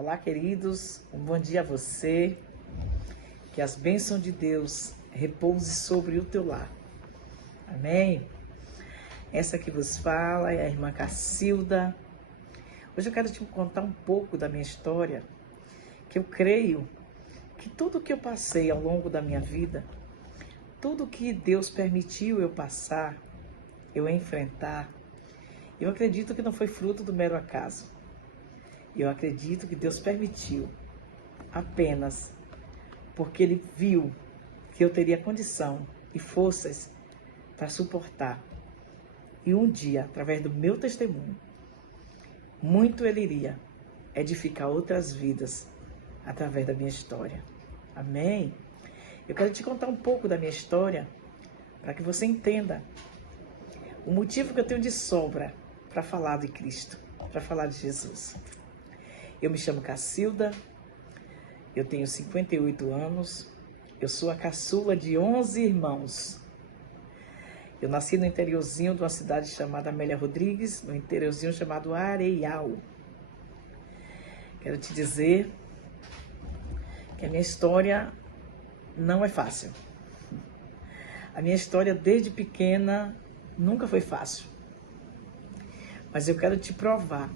Olá, queridos, um bom dia a você, que as bênçãos de Deus repousem sobre o teu lar, amém? Essa que vos fala é a irmã Cacilda. Hoje eu quero te contar um pouco da minha história, que eu creio que tudo que eu passei ao longo da minha vida, tudo que Deus permitiu eu passar, eu enfrentar, eu acredito que não foi fruto do mero acaso. Eu acredito que Deus permitiu apenas porque Ele viu que eu teria condição e forças para suportar. E um dia, através do meu testemunho, muito Ele iria edificar outras vidas através da minha história. Amém? Eu quero te contar um pouco da minha história para que você entenda o motivo que eu tenho de sobra para falar de Cristo, para falar de Jesus. Eu me chamo Cacilda, eu tenho 58 anos, eu sou a caçula de 11 irmãos. Eu nasci no interiorzinho de uma cidade chamada Amélia Rodrigues, no interiorzinho chamado Areial. Quero te dizer que a minha história não é fácil. A minha história desde pequena nunca foi fácil. Mas eu quero te provar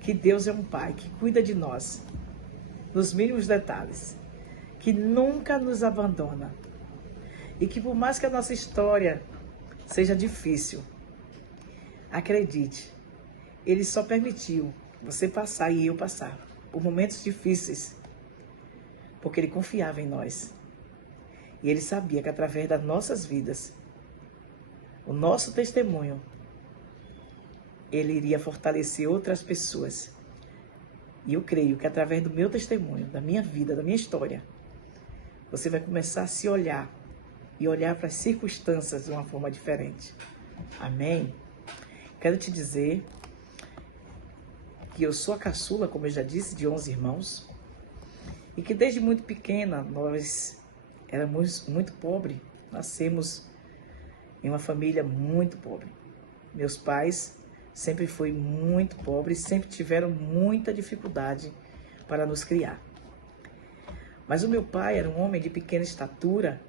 que Deus é um Pai que cuida de nós, nos mínimos detalhes, que nunca nos abandona e que por mais que a nossa história seja difícil, acredite, Ele só permitiu você passar e eu passar por momentos difíceis, porque Ele confiava em nós e Ele sabia que através das nossas vidas, o nosso testemunho, Ele iria fortalecer outras pessoas. E eu creio que através do meu testemunho, da minha vida, da minha história, você vai começar a se olhar e olhar para as circunstâncias de uma forma diferente. Amém? Quero te dizer que eu sou a caçula, como eu já disse, de 11 irmãos, e que desde muito pequena nós éramos muito pobres, nascemos em uma família muito pobre. Meus pais sempre foi muito pobre, sempre tiveram muita dificuldade para nos criar. Mas o meu pai era um homem de pequena estatura,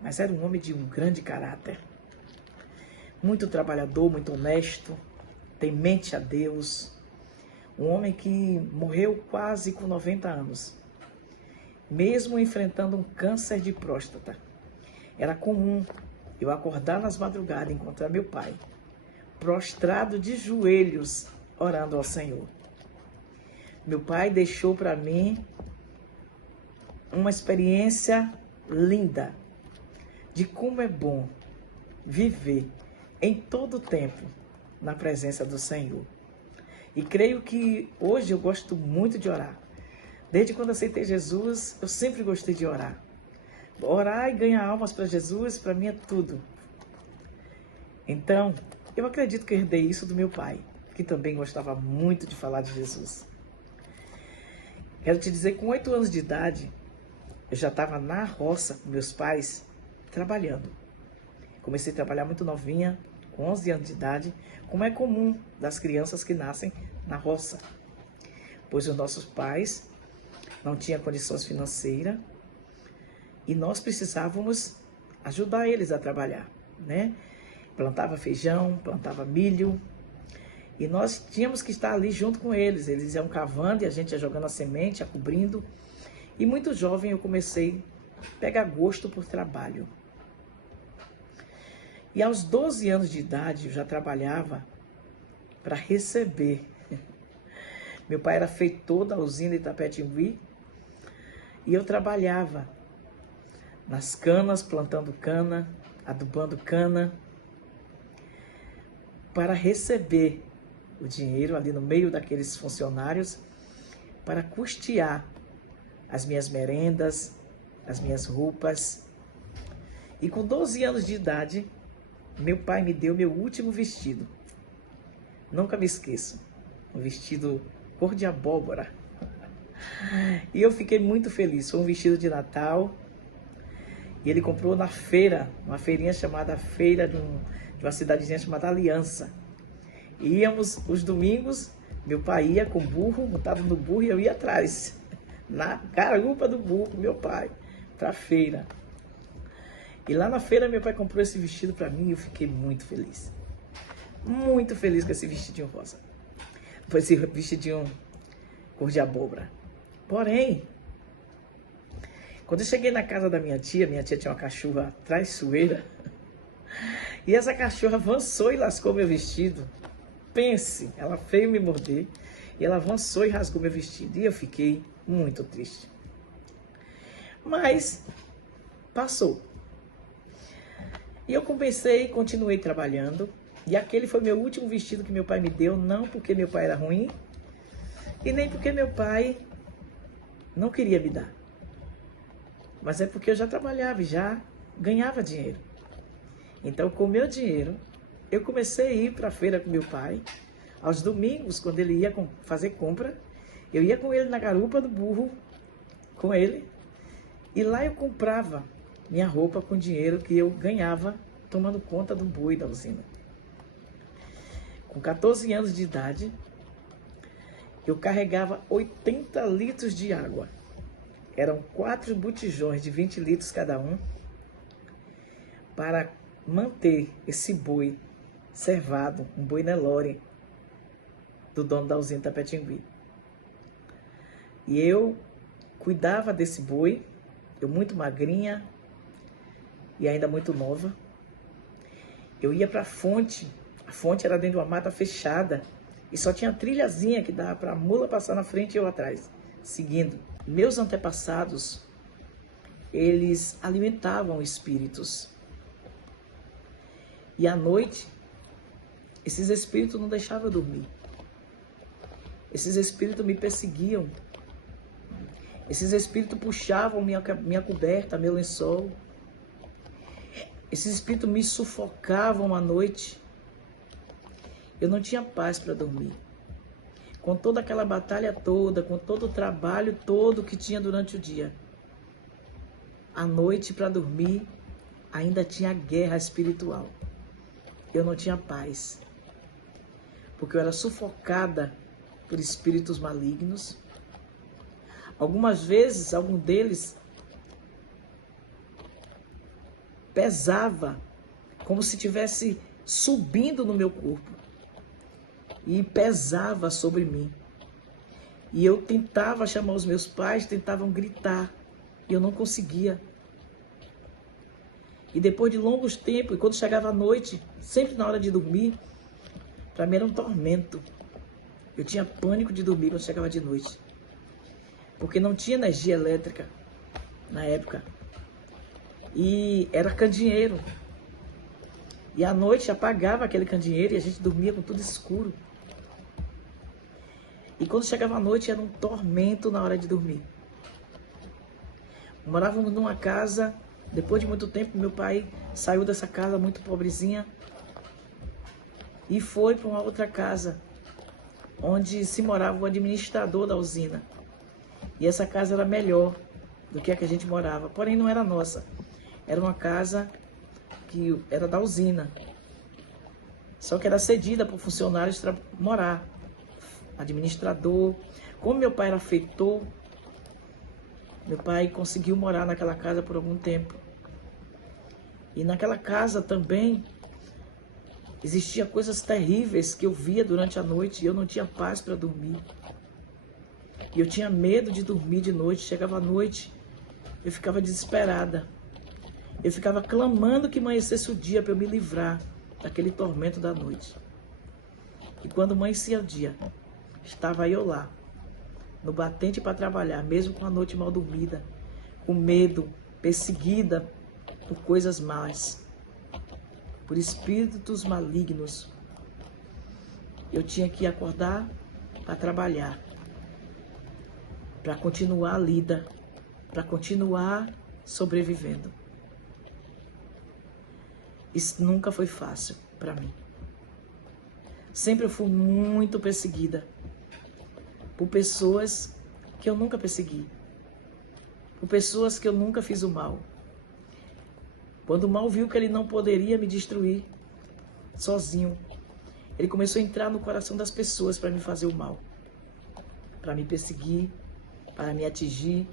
mas era um homem de um grande caráter. Muito trabalhador, muito honesto, temente a Deus. Um homem que morreu quase com 90 anos, mesmo enfrentando um câncer de próstata. Era comum eu acordar nas madrugadas e encontrar meu pai prostrado de joelhos, orando ao Senhor. Meu pai deixou para mim uma experiência linda de como é bom viver em todo o tempo na presença do Senhor. E creio que hoje eu gosto muito de orar. Desde quando aceitei Jesus, eu sempre gostei de orar. Orar e ganhar almas para Jesus, para mim é tudo. Então, eu acredito que herdei isso do meu pai, que também gostava muito de falar de Jesus. Quero te dizer que com 8 anos de idade, eu já estava na roça com meus pais, trabalhando. Comecei a trabalhar muito novinha, com 11 anos de idade, como é comum das crianças que nascem na roça. Pois os nossos pais não tinham condições financeiras e nós precisávamos ajudar eles a trabalhar, né? Plantava feijão, plantava milho, e nós tínhamos que estar ali junto com eles. Eles iam cavando e a gente ia jogando a semente, ia cobrindo. E muito jovem eu comecei a pegar gosto por trabalho. E aos 12 anos de idade eu já trabalhava para receber. Meu pai era feitor da usina de Itapetinguí e eu trabalhava nas canas, plantando cana, adubando cana, para receber o dinheiro ali no meio daqueles funcionários, para custear as minhas merendas, as minhas roupas. E com 12 anos de idade, meu pai me deu meu último vestido. Nunca me esqueço, um vestido cor de abóbora. E eu fiquei muito feliz, foi um vestido de Natal. E ele comprou na feira, uma feirinha chamada Feira de uma cidadezinha chamada Aliança. Íamos os domingos Meu pai ia com o burro, montava no burro e eu ia atrás. Na garupa do burro, meu pai, pra feira. E lá na feira meu pai comprou esse vestido pra mim e eu fiquei muito feliz. Muito feliz com esse vestidinho rosa. Foi esse vestidinho cor de abóbora. Porém, quando eu cheguei na casa da minha tia tinha uma cachorra traiçoeira. E essa cachorra avançou e lascou meu vestido. Pense, ela veio me morder e ela avançou e rasgou meu vestido. E eu fiquei muito triste. Mas passou. E eu compensei e continuei trabalhando. E aquele foi meu último vestido que meu pai me deu, não porque meu pai era ruim e nem porque meu pai não queria me dar. Mas é porque eu já trabalhava e já ganhava dinheiro. Então, com o meu dinheiro, eu comecei a ir para a feira com meu pai. Aos domingos, quando ele ia fazer compra, eu ia com ele na garupa do burro, com ele. E lá eu comprava minha roupa com dinheiro que eu ganhava tomando conta do boi da usina. Com 14 anos de idade, eu carregava 80 litros de água. Eram 4 botijões de 20 litros cada um para manter esse boi servado, um boi Nelore, do dono da usina Tapetingui. E eu cuidava desse boi, eu muito magrinha e ainda muito nova. Eu ia para a fonte era dentro de uma mata fechada e só tinha trilhazinha que dava para a mula passar na frente e eu atrás, seguindo. Meus antepassados, eles alimentavam espíritos. E à noite, esses espíritos não deixavam eu dormir. Esses espíritos me perseguiam. Esses espíritos puxavam minha coberta, meu lençol. Esses espíritos me sufocavam à noite. Eu não tinha paz para dormir. Com toda aquela batalha toda, com todo o trabalho todo que tinha durante o dia. À noite, para dormir, ainda tinha guerra espiritual. Eu não tinha paz. Porque eu era sufocada por espíritos malignos. Algumas vezes, algum deles pesava como se estivesse subindo no meu corpo. E pesava sobre mim. E eu tentava chamar os meus pais, tentavam gritar. E eu não conseguia. E depois de longos tempos, e quando chegava a noite, sempre na hora de dormir, para mim era um tormento. Eu tinha pânico de dormir quando chegava de noite. Porque não tinha energia elétrica na época. E era candeeiro. E à noite apagava aquele candeeiro e a gente dormia com tudo escuro. E quando chegava a noite era um tormento na hora de dormir. Morávamos numa casa, depois de muito tempo meu pai saiu dessa casa muito pobrezinha e foi para uma outra casa, onde se morava o administrador da usina. E essa casa era melhor do que a que a gente morava, porém não era nossa. Era uma casa que era da usina, só que era cedida para funcionários morar. Administrador. Como meu pai era feitor, meu pai conseguiu morar naquela casa por algum tempo. E naquela casa também existia coisas terríveis que eu via durante a noite e eu não tinha paz para dormir. E eu tinha medo de dormir de noite. Chegava a noite, eu ficava desesperada. Eu ficava clamando que amanhecesse o dia para eu me livrar daquele tormento da noite. E quando amanhecia o dia, estava eu lá, no batente para trabalhar, mesmo com a noite mal dormida, com medo, perseguida por coisas más, por espíritos malignos. Eu tinha que acordar para trabalhar, para continuar lida, para continuar sobrevivendo. Isso nunca foi fácil para mim. Sempre eu fui muito perseguida por pessoas que eu nunca persegui, por pessoas que eu nunca fiz o mal. Quando o mal viu que ele não poderia me destruir sozinho, Ele começou a entrar no coração das pessoas para me fazer o mal, para me perseguir, para me atingir,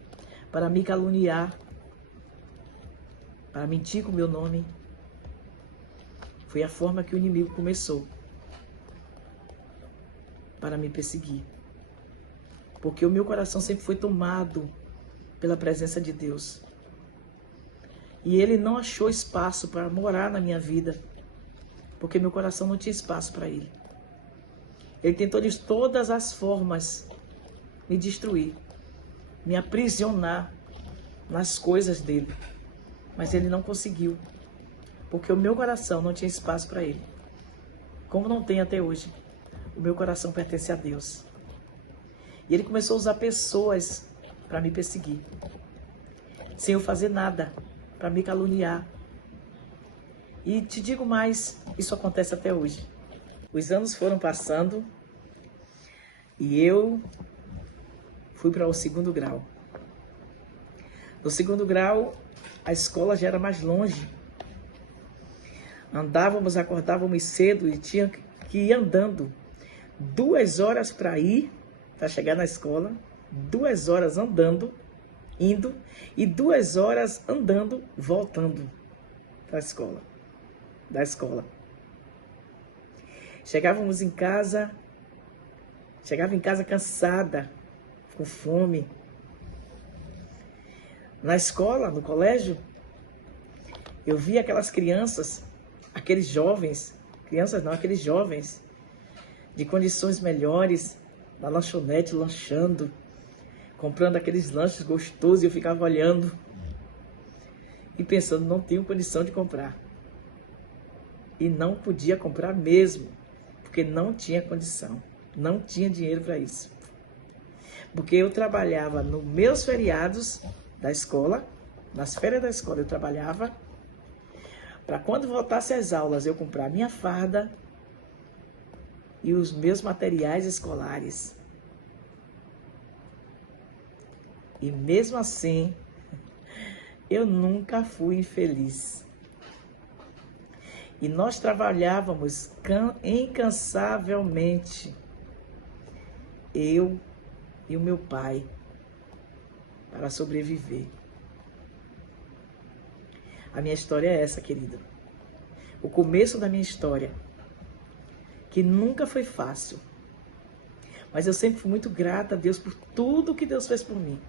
para me caluniar, para mentir com o meu nome. Foi a forma que o inimigo começou para me perseguir. Porque o meu coração sempre foi tomado pela presença de Deus. E ele não achou espaço para morar na minha vida, porque meu coração não tinha espaço para ele. Ele tentou de todas as formas me destruir, me aprisionar nas coisas dele. Mas ele não conseguiu, porque o meu coração não tinha espaço para ele. Como não tem até hoje. O meu coração pertence a Deus. E ele começou a usar pessoas para me perseguir, sem eu fazer nada, para me caluniar. E te digo mais, isso acontece até hoje. Os anos foram passando e eu fui para o 2º grau. No 2º grau, a escola já era mais longe. Acordávamos cedo e tinha que ir andando. 2 horas para ir, para chegar na escola, 2 horas andando, indo, e 2 horas andando, voltando da escola. Chegava em casa cansada, com fome. Na escola, no colégio, eu via aquelas crianças, aqueles jovens de condições melhores, na lanchonete, lanchando, comprando aqueles lanches gostosos, e eu ficava olhando e pensando, não tenho condição de comprar. E não podia comprar mesmo, porque não tinha condição, não tinha dinheiro para isso. Porque eu trabalhava nos meus feriados da escola, nas férias da escola eu trabalhava, para quando voltasse às aulas eu comprar minha farda e os meus materiais escolares. E mesmo assim, eu nunca fui infeliz. E nós trabalhávamos incansavelmente, eu e o meu pai, para sobreviver. A minha história é essa, querida. O começo da minha história, que nunca foi fácil. Mas eu sempre fui muito grata a Deus por tudo que Deus fez por mim.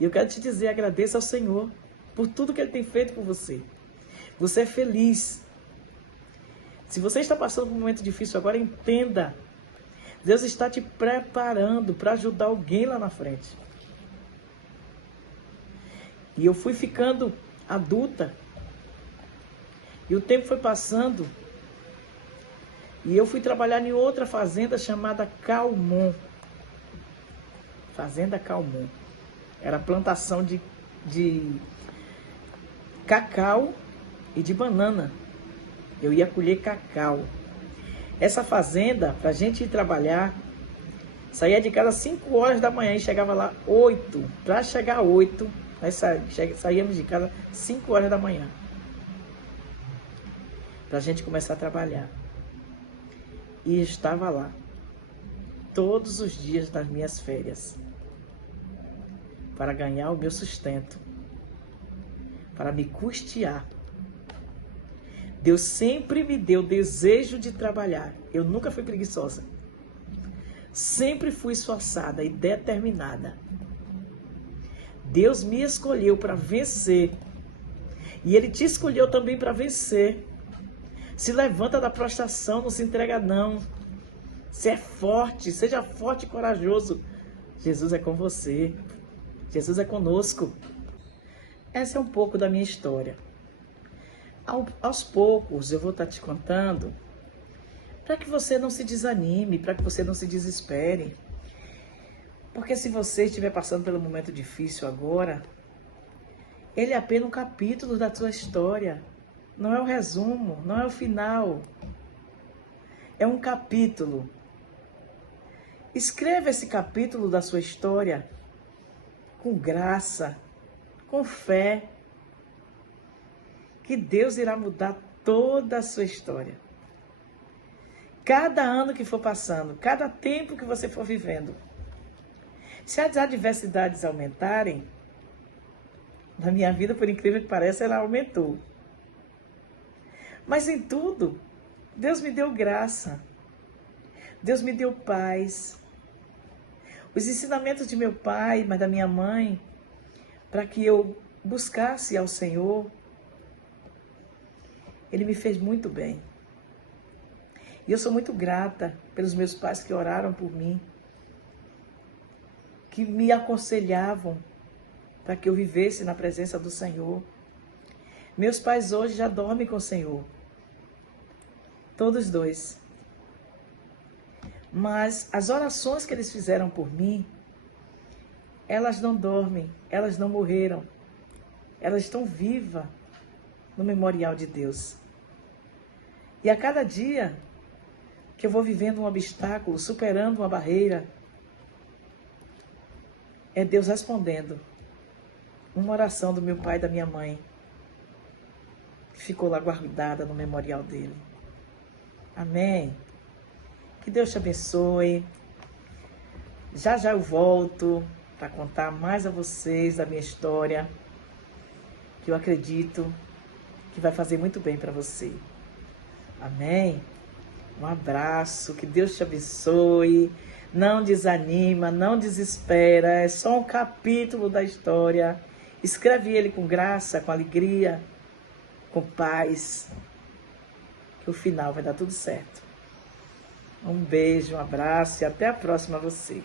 E eu quero te dizer, agradeça ao Senhor por tudo que Ele tem feito por você. Você é feliz. Se você está passando por um momento difícil agora, entenda. Deus está te preparando para ajudar alguém lá na frente. E eu fui ficando adulta. E o tempo foi passando. E eu fui trabalhar em outra fazenda chamada Calmon. Fazenda Calmon. Era plantação de cacau e de banana. Eu ia colher cacau. Essa fazenda, para a gente ir trabalhar, saía de casa às 5 horas da manhã e chegava lá 8. Para chegar às 8, nós saíamos de casa às 5 horas da manhã. Para a gente começar a trabalhar. E estava lá, todos os dias das minhas férias, para ganhar o meu sustento, para me custear. Deus sempre me deu desejo de trabalhar. Eu nunca fui preguiçosa. Sempre fui esforçada e determinada. Deus me escolheu para vencer. E Ele te escolheu também para vencer. Se levanta da prostração, não se entrega não. Se é forte, seja forte e corajoso. Jesus é com você. Jesus é conosco. Essa é um pouco da minha história. Aos poucos eu vou estar te contando para que você não se desanime, para que você não se desespere. Porque se você estiver passando pelo momento difícil agora, ele é apenas um capítulo da sua história. Não é o resumo, não é o final. É um capítulo. Escreva esse capítulo da sua história com graça, com fé, que Deus irá mudar toda a sua história. Cada ano que for passando, cada tempo que você for vivendo, se as adversidades aumentarem, na minha vida, por incrível que pareça, ela aumentou. Mas em tudo, Deus me deu graça. Deus me deu paz. Os ensinamentos de meu pai, mas da minha mãe, para que eu buscasse ao Senhor, Ele me fez muito bem. E eu sou muito grata pelos meus pais que oraram por mim, que me aconselhavam para que eu vivesse na presença do Senhor. Meus pais hoje já dormem com o Senhor. Todos dois. Mas as orações que eles fizeram por mim, elas não dormem, elas não morreram. Elas estão vivas no memorial de Deus. E a cada dia que eu vou vivendo um obstáculo, superando uma barreira, é Deus respondendo uma oração do meu pai e da minha mãe, que ficou lá guardada no memorial dele. Amém? Que Deus te abençoe. Já já eu volto para contar mais a vocês da minha história, que eu acredito que vai fazer muito bem para você. Amém? Um abraço, que Deus te abençoe. Não desanima, não desespera, é só um capítulo da história. Escreve ele com graça, com alegria, com paz, que o final vai dar tudo certo. Um beijo, um abraço e até a próxima a você.